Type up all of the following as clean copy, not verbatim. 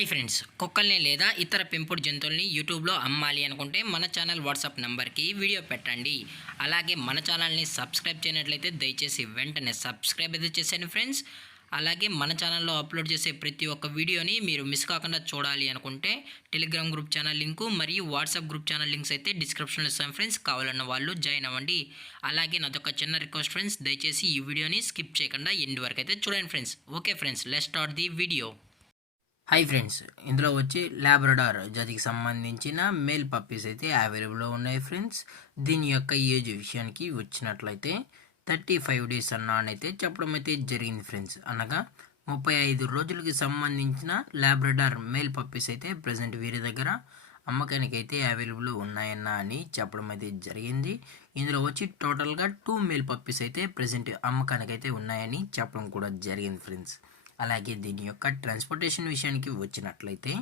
Hi friends, కుక్కల్ని లేదా ఇతర పెంపుడు జంతువుల్ని యూట్యూబ్లో అమ్మాలి అనుకుంటే మన ఛానల్ వాట్సాప్ నెంబర్కి వీడియో పెట్టండి. అలాగే మన ఛానల్ని సబ్స్క్రైబ్ చేయనట్లయితే దయచేసి వెంటనే సబ్స్క్రైబ్ అయితే చేసేయండి ఫ్రెండ్స్. అలాగే మన ఛానల్లో అప్లోడ్ చేసే ప్రతి ఒక్క వీడియోని మీరు మిస్ కాకుండా చూడాలి అనుకుంటే టెలిగ్రామ్ గ్రూప్ ఛానల్ లింకు మరియు వాట్సాప్ గ్రూప్ ఛానల్ లింక్స్ అయితే డిస్క్రిప్షన్లో ఇస్తాను ఫ్రెండ్స్. కావాలన్న వాళ్ళు జాయిన్ అవ్వండి. అలాగే నాదొక చిన్న రిక్వెస్ట్ ఫ్రెండ్స్, దయచేసి ఈ వీడియోని స్కిప్ చేయకుండా ఎండ్ వరకు అయితే చూడండి friends. Okay friends, let's start the video. Hi friends, ఇందులో వచ్చి లాబ్రడార్ జాతికి సంబంధించిన మేల్ పప్పీస్ అయితే అవైలబుల్లో ఉన్నాయి ఫ్రెండ్స్. దీని యొక్క ఏజ్ విషయానికి వచ్చినట్లయితే 35 డేస్ అన్నానైతే చెప్పడం అయితే జరిగింది ఫ్రెండ్స్. అనగా 35 రోజులకి సంబంధించిన లాబ్రడార్ మేల్ పప్పీస్ అయితే ప్రజెంట్ వీరి దగ్గర అమ్మకానికి అయితే అవైలబుల్ ఉన్నాయన్నా అని చెప్పడం అయితే జరిగింది. ఇందులో వచ్చి టోటల్గా 2 మేల్ పప్పీస్ అయితే ప్రజెంట్ అమ్మకానికి అయితే ఉన్నాయని చెప్పడం కూడా జరిగింది ఫ్రెండ్స్. అలాగే దీని యొక్క ట్రాన్స్పోర్టేషన్ విషయానికి వచ్చినట్లయితే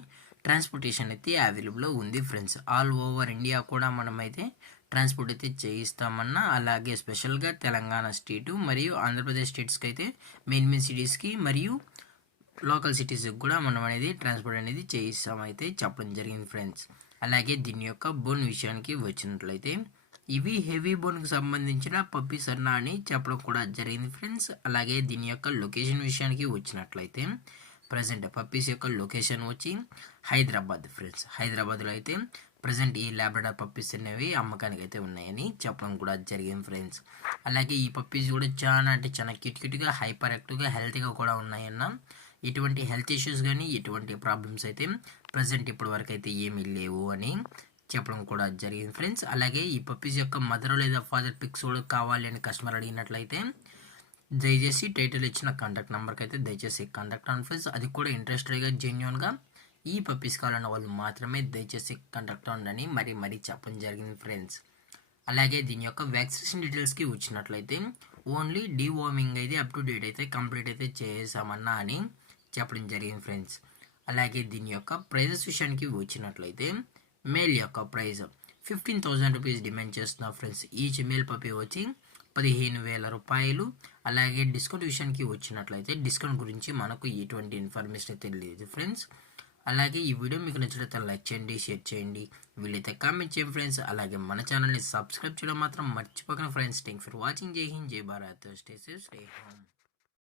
ట్రాన్స్పోర్టేషన్ అయితే అవైలబుల్ ఉంది ఫ్రెండ్స్. ఆల్ ఓవర్ ఇండియా కూడా మనమైతే ట్రాన్స్పోర్ట్ అయితే చేయిస్తామన్నా, అలాగే స్పెషల్గా తెలంగాణ స్టేటు మరియు ఆంధ్రప్రదేశ్ స్టేట్స్కి అయితే మెయిన్ సిటీస్కి మరియు లోకల్ సిటీస్కి కూడా మనం అనేది ట్రాన్స్పోర్ట్ అనేది చేయిస్తామైతే చెప్పడం జరిగింది ఫ్రెండ్స్. అలాగే దీని యొక్క బోన్ విషయానికి వచ్చినట్లయితే ఇవి హెవీ బోన్కి సంబంధించిన పప్పీస్ అన్నా అని చెప్పడం కూడా జరిగింది ఫ్రెండ్స్. అలాగే దీని యొక్క లొకేషన్ విషయానికి వచ్చినట్లయితే ప్రజెంట్ పప్పీస్ యొక్క లొకేషన్ వచ్చి హైదరాబాద్ ఫ్రెండ్స్. హైదరాబాద్లో అయితే ప్రజెంట్ ఈ లాబ్రడార్ పప్పీస్ అనేవి అమ్మకానికి అయితే ఉన్నాయని చెప్పడం కూడా జరిగింది ఫ్రెండ్స్. అలాగే ఈ పప్పీస్ కూడా చాలా క్యూట్గా హైపర్ యాక్టివ్గా హెల్తీగా కూడా ఉన్నాయన్న. ఎటువంటి హెల్త్ ఇష్యూస్ కానీ ఎటువంటి ప్రాబ్లమ్స్ అయితే ప్రజెంట్ ఇప్పటి వరకు అయితే ఏమీ లేవు అని చెప్పడం కూడా జరిగింది ఫ్రెండ్స్. అలాగే ఈ పప్పీస్ యొక్క మదర్ లేదా ఫాదర్ పిక్స్ కూడా కావాలి అని కస్టమర్ అడిగినట్లయితే దయచేసి టైటిల్ ఇచ్చిన కాంటాక్ట్ నెంబర్కి అయితే దయచేసి కాంటాక్ట్ అవ్వండి ఫ్రెండ్స్. అది కూడా ఇంట్రెస్టెడ్గా జెన్యున్గా ఈ పప్పీస్ కావాలన్న వాళ్ళు మాత్రమే దయచేసి కాంటాక్ట్ అవ్వండి మరీ చెప్పడం జరిగింది ఫ్రెండ్స్. అలాగే దీని యొక్క వ్యాక్సినేషన్ డీటెయిల్స్కి వచ్చినట్లయితే ఓన్లీ డీవార్మింగ్ అయితే అప్ టు డేట్ అయితే కంప్లీట్ అయితే చేసామన్నా అని చెప్పడం జరిగింది ఫ్రెండ్స్. అలాగే దీని యొక్క ప్రైజెస్ విషయానికి వచ్చినట్లయితే మేల్ యొక్క ప్రైస్ 15,000 రూపీస్ డిమాండ్ చేస్తున్నా ఫ్రెండ్స్. ఈచ్ మేల్ పప్పీ వచ్చి 15,000 రూపాయలు. అలాగే డిస్కౌంట్ విషయానికి వచ్చినట్లయితే డిస్కౌంట్ గురించి మనకు ఎటువంటి ఇన్ఫర్మేషన్ అయితే లేదు ఫ్రెండ్స్. అలాగే ఈ వీడియో మీకు నచ్చినట్లయితే లైక్ చేయండి, షేర్ చేయండి, వీలైతే కామెంట్ చేయండి ఫ్రెండ్స్. అలాగే మన ఛానల్ని సబ్స్క్రైబ్ చేయడం మాత్రం మర్చిపోకండి ఫ్రెండ్స్. Thank for watching. జై హింద్, జై Bharat, stay safe, stay home.